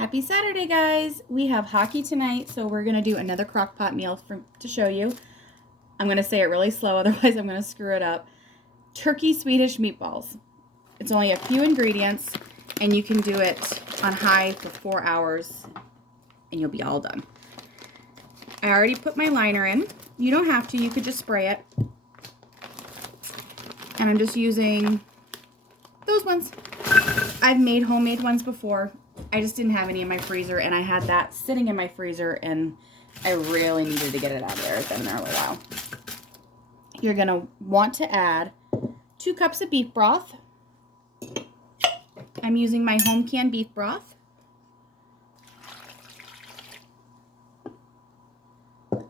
Happy Saturday, guys! We have hockey tonight, so we're going to do another Crockpot meal to show you. I'm going to say it really slow, otherwise I'm going to screw it up. Turkey Swedish meatballs. It's only a few ingredients, and you can do it on high for 4 hours, and you'll be all done. I already put my liner in. You don't have to. You could just spray it. And I'm just using those ones. I've made homemade ones before. I just didn't have any in my freezer, and I had that sitting in my freezer, and I really needed to get it out of there. It's been there a while. You're going to want to add 2 cups of beef broth. I'm using my home canned beef broth.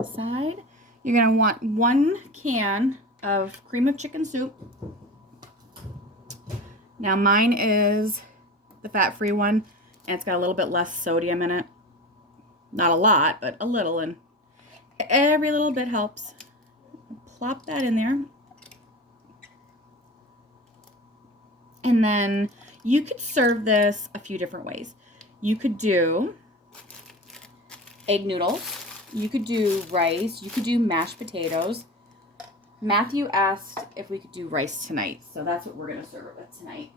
Side. You're going to want 1 can of cream of chicken soup. Now mine is the fat-free one, and it's got a little bit less sodium in it. Not a lot, but a little, and every little bit helps. Plop that in there. And then you could serve this a few different ways. You could do egg noodles. You could do rice. You could do mashed potatoes. Matthew asked if we could do rice tonight, so that's what we're going to serve it with tonight.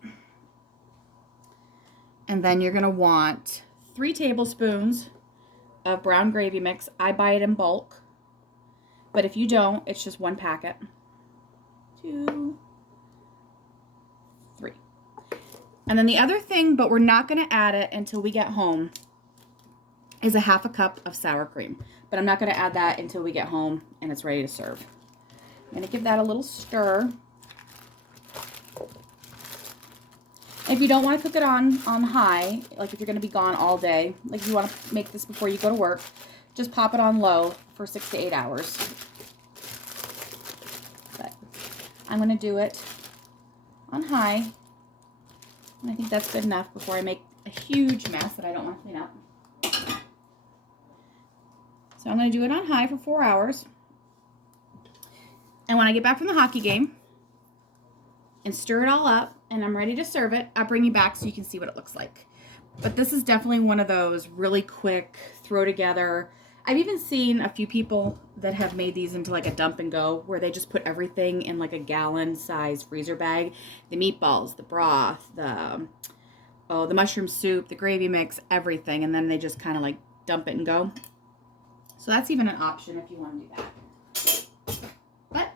And then you're going to want 3 tablespoons of brown gravy mix. I buy it in bulk, but if you don't, it's just 1 packet. 2, 3. And then the other thing, but we're not going to add it until we get home, is a 1/2 cup of sour cream. But I'm not going to add that until we get home and it's ready to serve. I'm going to give that a little stir. If you don't want to cook it on high, like if you're going to be gone all day, like if you want to make this before you go to work, just pop it on low for 6 to 8 hours. But I'm going to do it on high. And I think that's good enough before I make a huge mess that I don't want to clean up. So I'm going to do it on high for 4 hours. And when I get back from the hockey game and stir it all up and I'm ready to serve it, I'll bring you back so you can see what it looks like. But this is definitely one of those really quick, throw together. I've even seen a few people that have made these into like a dump and go, where they just put everything in like a gallon size freezer bag. The meatballs, the broth, the mushroom soup, the gravy mix, everything. And then they just kind of like dump it and go. So that's even an option if you want to do that. But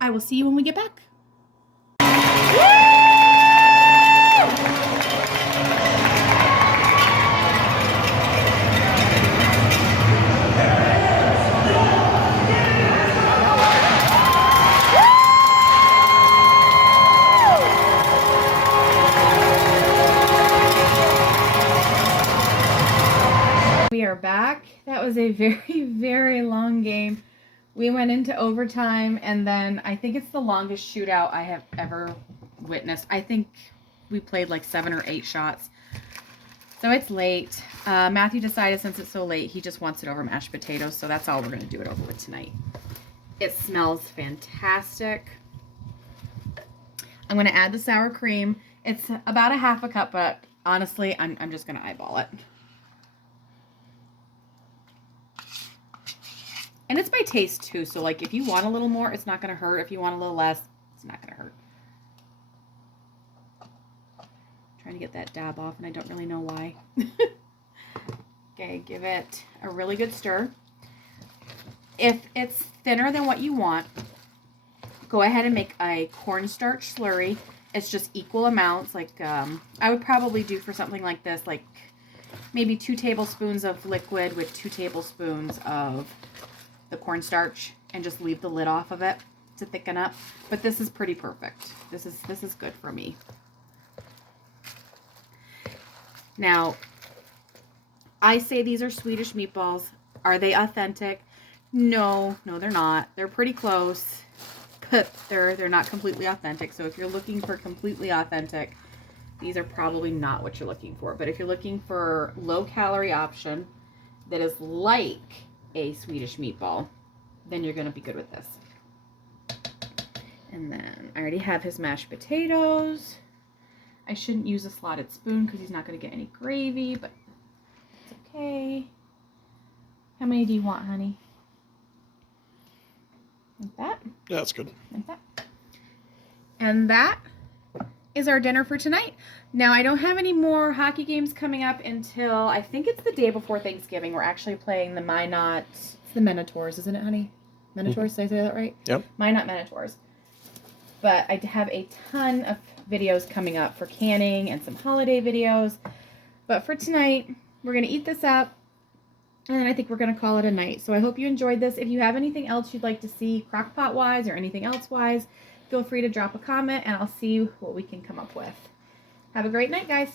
I will see you when we get back. We are back. That was a very, very long game. We went into overtime, and then I think it's the longest shootout I have ever witnessed. I think we played like 7 or 8 shots. So it's late. Matthew decided since it's so late, he just wants it over mashed potatoes, so that's all we're going to do it over with tonight. It smells fantastic. I'm going to add the sour cream. It's about a 1/2 cup, but honestly, I'm just going to eyeball it. And it's by taste too, so like if you want a little more, it's not going to hurt. If you want a little less, it's not going to hurt. Trying to get that dab off, and I don't really know why. Okay, give it a really good stir. If it's thinner than what you want, go ahead and make a cornstarch slurry. It's just equal amounts. Like I would probably do for something like this, like maybe 2 tablespoons of liquid with 2 tablespoons of the cornstarch, and just leave the lid off of it to thicken up. But this is pretty perfect. This is good for me. Now, I say these are Swedish meatballs. Are they authentic? No, they're not. They're pretty close, but they're not completely authentic. So if you're looking for completely authentic, these are probably not what you're looking for. But if you're looking for low-calorie option that is like a Swedish meatball, then you're going to be good with this. And then I already have his mashed potatoes. I shouldn't use a slotted spoon because he's not going to get any gravy, but Okay. How many do you want, honey? Like that? Yeah, that's good. Like that. And that is our dinner for tonight. Now, I don't have any more hockey games coming up until I think it's the day before Thanksgiving. We're actually playing the it's the Minotaurs, isn't it, honey? Minotaurs, did I say that right? Yep. Minot Minotaurs. But I have a ton of videos coming up for canning and some holiday videos. But for tonight, we're going to eat this up. And I think we're going to call it a night. So I hope you enjoyed this. If you have anything else you'd like to see crockpot-wise or anything else-wise, feel free to drop a comment and I'll see what we can come up with. Have a great night, guys.